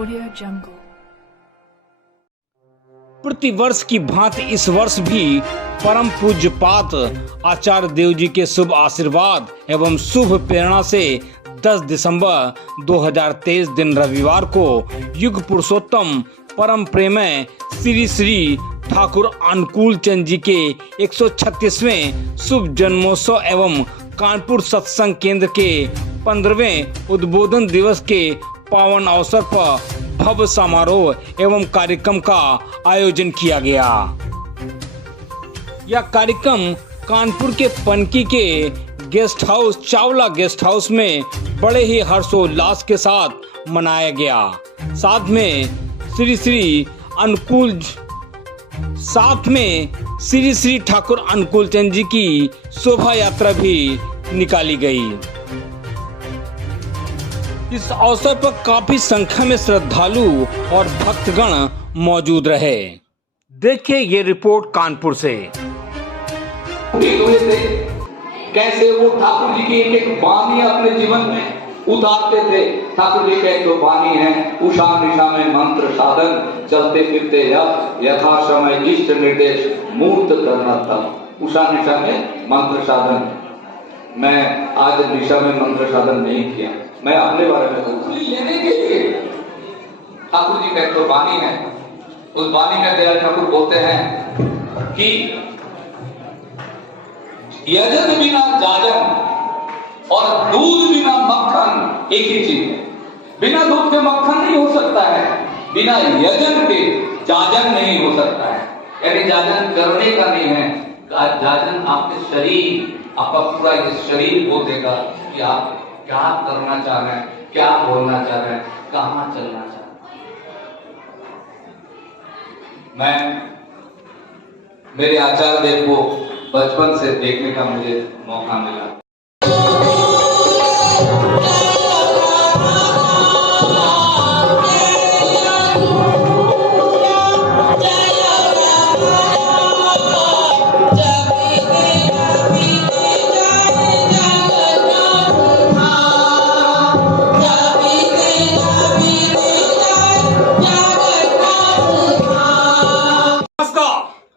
Audio Jungle। प्रतिवर्ष की भांति इस वर्ष भी परम पूज्यपात आचार्य देव जी के शुभ आशीर्वाद एवं शुभ प्रेरणा से 10 दिसंबर 2023 दिन रविवार को युग पुरुषोत्तम परम प्रेमय श्री श्री ठाकुर अनुकूल चंद जी के 136वें शुभ जन्मोत्सव एवं कानपुर सत्संग केंद्र के 15वें उद्बोधन दिवस के पावन अवसर पर भव्य समारोह एवं कार्यक्रम का आयोजन किया गया। यह कार्यक्रम कानपुर के पनकी के guest house Chawla guest house में बड़े ही हर्षोल्लास के साथ मनाया गया। साथ में श्री श्री ठाकुर अनुकूल चंद जी की शोभा यात्रा भी निकाली गई। इस अवसर पर काफी संख्या में श्रद्धालु और भक्तगण मौजूद रहे। देखिए ये रिपोर्ट कानपुर से। कैसे वो ठाकुर जी की एक एक वाणी अपने जीवन में उतारते थे। ठाकुर जी के तो वाणी है, उषा निशा में मंत्र साधन, चलते फिरते यथा समय इष्ट निर्देश मूर्त करना था। उषा निशा में मंत्र साधन, मैं आज निशा में मंत्र साधन नहीं किया, मैं अपने बारे में लेने के लिए ठाकुर जी का तो वाणी है। उस वाणी में दयाल ठाकुर बोलते हैं कि यजन बिना जाजन और दूध बिना मक्खन एक ही चीज है। बिना दूध के मक्खन नहीं हो सकता है, बिना यजन के जाजन नहीं हो सकता है। यानी जाजन करने का नहीं है, जाजन आपके शरीर, आपका पूरा ये शरीर बोल देगा कि आप क्या करना चाह रहे हैं, क्या बोलना चाह रहे हैं, कहां चलना चाह रहे हैं। मैं मेरे आचार्य देव को बचपन से देखने का मुझे मौका मिला।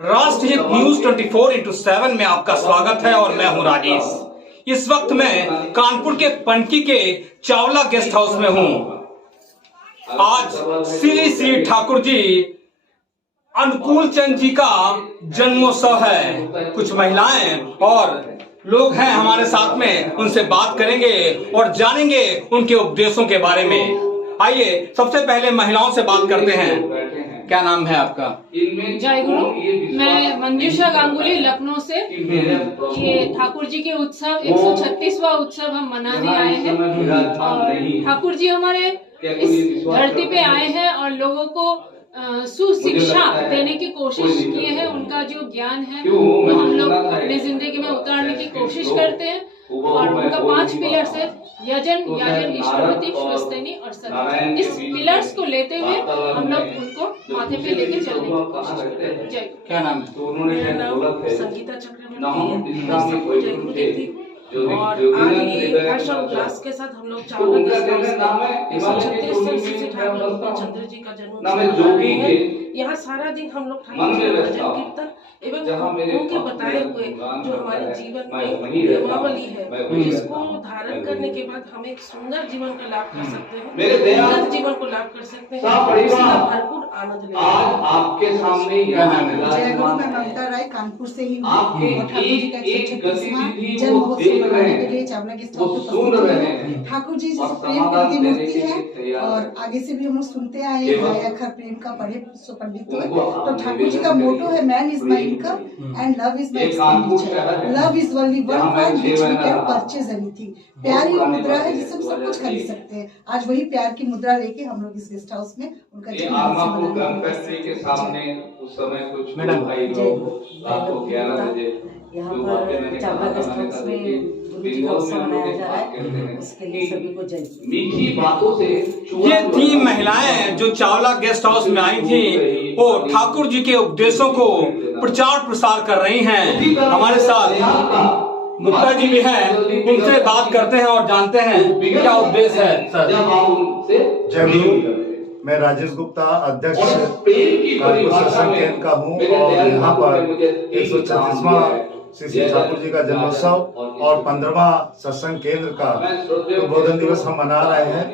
राष्ट्रहित न्यूज 24x7 में आपका स्वागत है और मैं हूं राजेश। इस वक्त मैं कानपुर के पनकी के चावला गेस्ट हाउस में हूं। आज श्री श्री ठाकुर जी अनुकूल चंद जी का जन्मोत्सव है। कुछ महिलाएं और लोग हैं हमारे साथ में, उनसे बात करेंगे और जानेंगे उनके उपदेशों के बारे में। आइए सबसे पहले महिलाओं से बात करते हैं। क्या नाम है आपका? जय गुरु। मैं मंजूषा गांगुली लखनऊ से। ये ठाकुर जी के उत्सव 136वां उत्सव हम मनाने आए हैं और ठाकुर जी हमारे इस धरती पे आए हैं और लोगों को सुशिक्षा देने की कोशिश किए हैं। उनका जो ज्ञान है वो हम लोग अपनी जिंदगी में उतारने की कोशिश करते हैं और उनका 5 पिलर्स है, यजन याजन इष्टवृत्ति श्वस्तनी और सत्य। इस पिलर्स को लेते हुए हम लोग उनको माथे पे लेके चलने की कोशिश करते हैं। जय। क्या नाम है? मेरा नाम संगीता चक्रवर्ती है और आगे हर्षोल्लास के साथ हम लोग चावला गेस्ट हाउस में 136 से ठाकुर अनुकूल चंद्र जी का जन्म। यहाँ सारा दिन हम लोग ठाकुर जी का भजन कीर्तन एवं उनके बताए हुए जो हमारे जीवन में नियमावली है जिसको धारण करने के बाद हम एक सुंदर जीवन का लाभ कर सकते हैं, जीवन को लाभ कर सकते हैं, इसका भरपूर आनंद लेते हैं। आपके सामने जय गुरु। मैं ममता राय कानपुर से ही ठाकुर जी का 136वां जन्मोत्सव मनाने के लिए चावला गेस्ट हाउस में। ठाकुर जी जैसे प्रेम की मूर्ति है और आगे से भी हम लोग सुनते आए हैं अखर प्रेम का पढ़े पंडित हुए। तो ठाकुर जी का मोटो है man is my income and love is my expenditure. Love is only one point which we can purchase anything. प्यार ही मुद्रा है जिससे हम सब कुछ खरीद सकते हैं। आज वही प्यार की मुद्रा लेके हम लोग इस गेस्ट हाउस में उनका के सामने उस समय कुछ मैडम भाई रात को 11 बजे यहाँ पर चावला गेस्ट हाउस में मनाया जा रहा है, उसके लिए सभी को जय। मीठी बातों से ये 3 महिलाएं जो चावला गेस्ट हाउस में आई थी वो ठाकुर जी के उपदेशों को प्रचार प्रसार कर रही हैं। हमारे साथ गुप्ता जी भी हैं, उनसे बात करते हैं और जानते हैं क्या उपदेश है। सर मैं राजेश गुप्ता, अध्यक्ष कानपुर सत्संग केंद्र का हूँ और यहाँ पर 136वां श्री श्री ठाकुर जी का जन्मोत्सव और 15वां सत्संग केंद्र का उद्बोधन दिवस हम मना रहे हैं।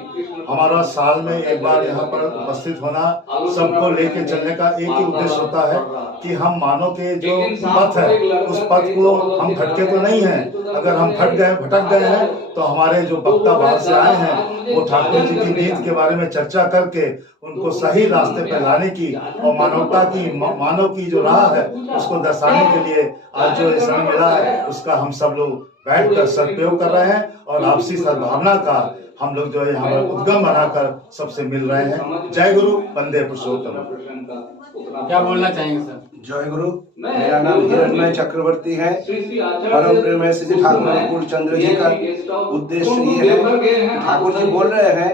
हमारा साल में एक बार यहाँ पर उपस्थित होना, सबको लेके चलने का एक ही उद्देश्य होता है कि हम मानव के जो पथ है उस पथ को हम भटके तो नहीं हैं। अगर हम भटक गए हैं तो हमारे जो वक्ता बाहर से आए हैं वो ठाकुर जी की नीति के बारे में चर्चा करके उनको सही रास्ते पर लाने की और मानव की जो राह है उसको दर्शाने के लिए आज जो समय मिला है उसका हम सब लोग बैठकर सदुपयोग कर रहे हैं और आपसी सद्भावना का हम लोग जो है यहाँ पर उद्गम बनाकर सबसे मिल रहे हैं। जय गुरु, वंदे पुरुषोत्तम। क्या बोलना चाहेंगे सर? जय गुरु। मेरा नाम हिरणमय चक्रवर्ती है। परम प्रेममय श्री ठाकुर पूर्णचंद्र जी का उद्देश्य ये है, ठाकुर जी बोल रहे हैं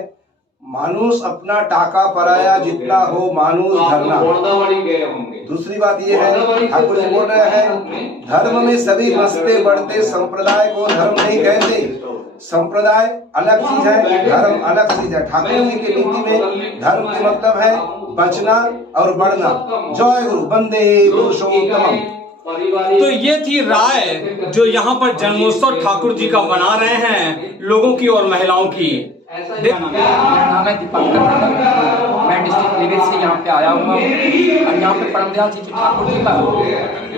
मानुष अपना टाका पराया जितना हो मानुष धरना। दूसरी बात ये है, ठाकुर जी बोल रहे हैं धर्म में सभी बसते बढ़ते, संप्रदाय को धर्म नहीं कहते। संप्रदाय अलग चीज है, धर्म अलग चीज है। ठाकुर जी की नीति में धर्म का मतलब है बचना और बढ़ना। जय गुरु, वंदे पुरुषोत्तम। तो ये थी राय जो यहाँ पर जन्मोत्सव ठाकुर जी का मना रहे हैं लोगों की और महिलाओं की। मेरा नाम है दीपंकर मंडल, मैं डिस्ट्रिक्ट लेवल से यहाँ पे आया हुआ हूँ और यहाँ पे परमदयाल जी ठाकुर जी का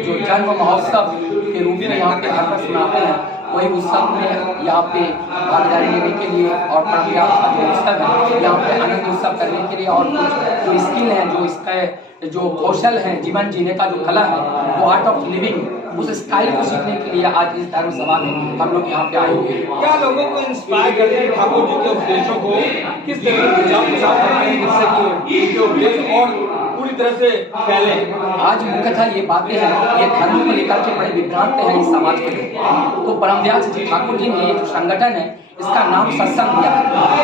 जो जन्म महोत्सव के रूप में यहाँ पे हर बार सुनाते हैं, वही उत्सव में यहाँ पे भागीदारी लेने के लिए और परमदयाल का जो उत्सव है यहाँ पे आनंद उत्सव करने के लिए और कुछ जो स्किल है, जो इसका जो कौशल है, जीवन जीने का जो कला है, वो आर्ट ऑफ लिविंग, उस स्टाइल को सीखने के लिए आज इस धर्म सभा में हम लोग यहाँ पे आए हुए हैं। क्या लोगों को इंस्पायर करते हैं ठाकुर जी के उपदेशों को किस तरह से प्रचार करते हैं जिससे कि उनके उपदेश और पूरी तरह से फैले? आज मुख्यतः ये बातें हैं, ये धर्म को लेकर के बड़े विभ्रांत हैं इस समाज के लोग। तो परमदयाल जी ठाकुर जी ने ये जो संगठन है इसका नाम सत्संग दिया है।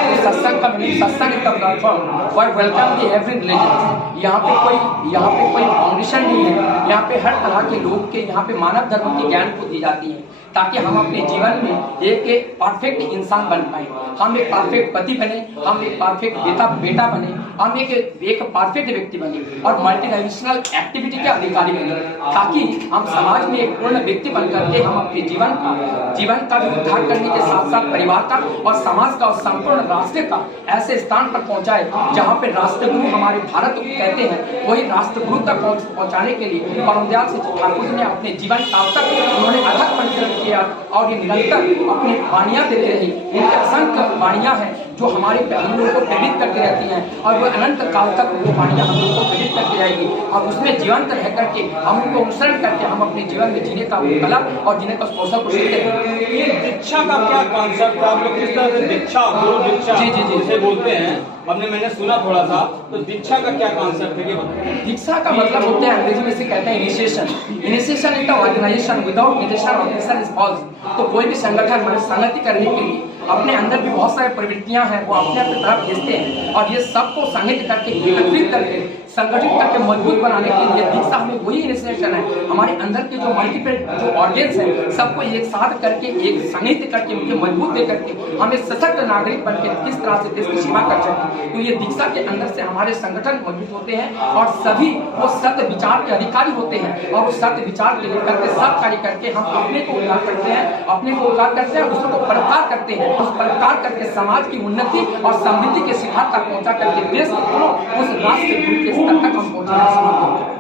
तो सत्संग का मीनिंग, सत्संग का platform for welcome the every religion. यहाँ पे कोई फाउंडेशन नहीं है, यहाँ पे हर तरह के लोग के यहाँ पे मानव धर्म के ज्ञान को दी जाती है ताकि हम अपने जीवन में एक परफेक्ट इंसान बन पाए, हम एक परफेक्ट पति बने, हम एक परफेक्ट बेटा बने, हम एक परफेक्ट व्यक्ति बने और मल्टीनेशनल एक्टिविटी के अधिकारी बने, ताकि हम समाज में एक पूर्ण व्यक्ति बन करके हम अपने जीवन का भी उद्धार करने के साथ साथ परिवार का और समाज का और संपूर्ण राष्ट्र का ऐसे स्थान पर पहुंचाए जहाँ पे राष्ट्रगुरु हमारे भारत को कहते हैं, वही राष्ट्रगुरु तक पहुंचाने के लिए परमदयाल जी ठाकुर जी ने अपने जीवन काल तक उन्होंने अथक परिश्रम किया और ये निरंतर अपनी वाणियां देते रही। इनके असंख्य वाणियां हैं जो हमारे हम लोगों को प्रेरित करती रहती हैं और वो अनंत काल तक वो वाणियां हम लोगों को प्रेरित करती रहेगी और उसमें जीवंत रह करके हम उनको अनुसरण करके हम अपने जीवन में जीने का कला और जीने का कौशल को सीखते हैं। ये दीक्षा का क्या कॉन्सेप्ट है? आप लोग किस तरह से दीक्षा, गुरु दीक्षा जिसे बोलते हैं, मैंने सुना थोड़ा सा, तो दीक्षा का क्या कॉन्सेप्ट है ये बताइए। दीक्षा का मतलब होता है, अंग्रेजी में से कहते हैं initiation. Initiation is the organisation without initiation organisation is false. तो कोई भी संगठन हमारे संगति करने के लिए अपने अंदर भी बहुत सारी प्रवृत्तियां हैं, वो अपने तरफ भेजते हैं और ये सबको संगठित करके एकत्रित करके संगठित करके मजबूत बनाने के लिए दीक्षा हमें वही इनिशिएशन है। हमारे अंदर के जो मल्टीपल जो ऑर्गेन्स हैं सबको एक साथ करके एक संगठित करके उनके मजबूत दे करके हमें सशक्त नागरिक बन के किस तरह से देश की सेवा कर सकते। तो ये दीक्षा के अंदर से हमारे संगठन मजबूत होते हैं और सभी वो सत्य विचार के अधिकारी होते हैं और उस सत्य विचार के लेकर के सब कार्य करके हम अपने को उद्धार करते हैं, अपने को उद्धार करते हैं, दूसरों को परोपकार करते हैं, उस परोपकार करके समाज की उन्नति और समृद्धि के शिखर तक पहुंचा करके देश को उस राष्ट्र गुरु के स्तर तक हम पहुंचाना समर्थ हैं।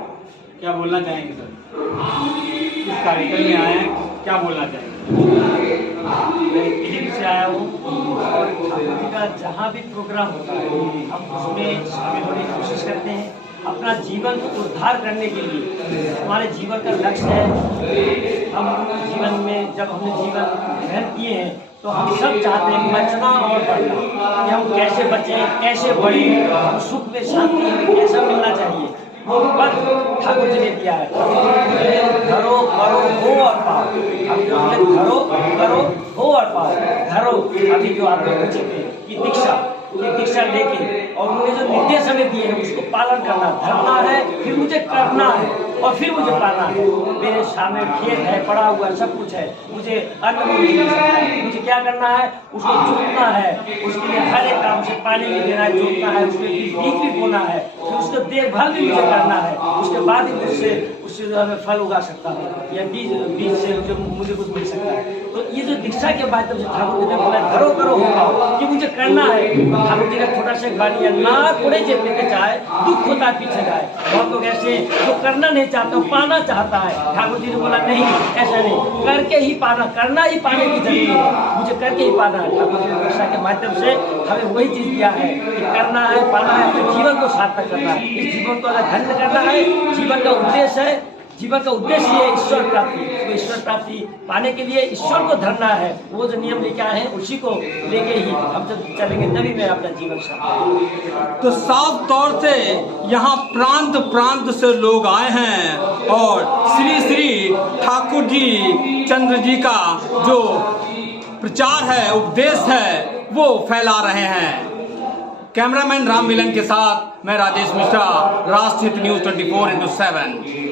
क्या बोलना चाहेंगे सर? इस कार्यक्रम में आए हैं, क्या बोलना चाहेंगे? मैं दिल्ली से आया हूँ और ठाकुर जी का जहाँ भी प्रोग्राम होता है हम उसमें शामिल होने की कोशिश करते हैं। अपना जीवन को उद्धार करने के लिए हमारे जीवन का लक्ष्य है। हम जीवन में जब हमने जीवन ग्रहण किए हैं तो हम सब चाहते हैं बचना और बढ़ना, कि हम कैसे बचें, कैसे बढ़ें, हम सुख में शांति में कैसा मिलना चाहिए, वो पद ठाकुर जी ने दिया है। घरो करो हो और पाओ, घरो करो हो और पाओ। घरो अभी जो आप लोग पूछे थे कि दीक्षा लेके और उन्होंने जो निर्देश हमें दिए हैं उसको पालन करना, धरना है, फिर मुझे करना है और फिर मुझे पाना है। मेरे सामने खेत है, पड़ा हुआ सब कुछ है, मुझे अन्न नहीं मिल सकता है, मुझे क्या करना है, उसको चुनना है, उसके लिए हर एक काम, उसे पानी भी देना है, जोतना है, उसमें बीज भी बोना है, फिर उसको देखभाल भी मुझे करना है, उसके बाद ही उससे जो है फल उगा सकता हूँ या बीज से जो मुझे कुछ मिल सकता है। तो ये जो दीक्षा के माध्यम से ठाकुर जी ने बोला घरों घरों होगा, ये मुझे करना है। ठाकुर जी का छोटा सा वाणी है, ना थोड़े जे लेके चाहे दुख होता पीछे जाए। बहुत लोग ऐसे जो करना नहीं चाहता, पाना चाहता है, ठाकुर जी ने बोला नहीं, ऐसा नहीं, करके ही पाना, करना ही पाने की जरूरी है, मुझे करके ही पाना है। ठाकुर जी ने दीक्षा के माध्यम से हमें वही चीज दिया है कि करना है, पाना है, अपने जीवन को सार्थक करना है। इस जीवन को अगर धन्य करना है, जीवन का उद्देश्य है, जीवन का उद्देश्य है ईश्वर प्राप्ति। तो ईश्वर प्राप्ति पाने के लिए ईश्वर को धरना है, वो जो नियम लेके आए हैं उसी को लेके ही हम जब चलेंगे तभी मैं अपना जीवन सार्थक। तो साफ तौर से यहाँ प्रांत प्रांत से लोग आए हैं और श्री श्री ठाकुर जी चंद्र जी का जो प्रचार है, उपदेश है, वो फैला रहे हैं। कैमरामैन राम मिलन के साथ मैं राजेश मिश्रा, राष्ट्रीय न्यूज 24/7।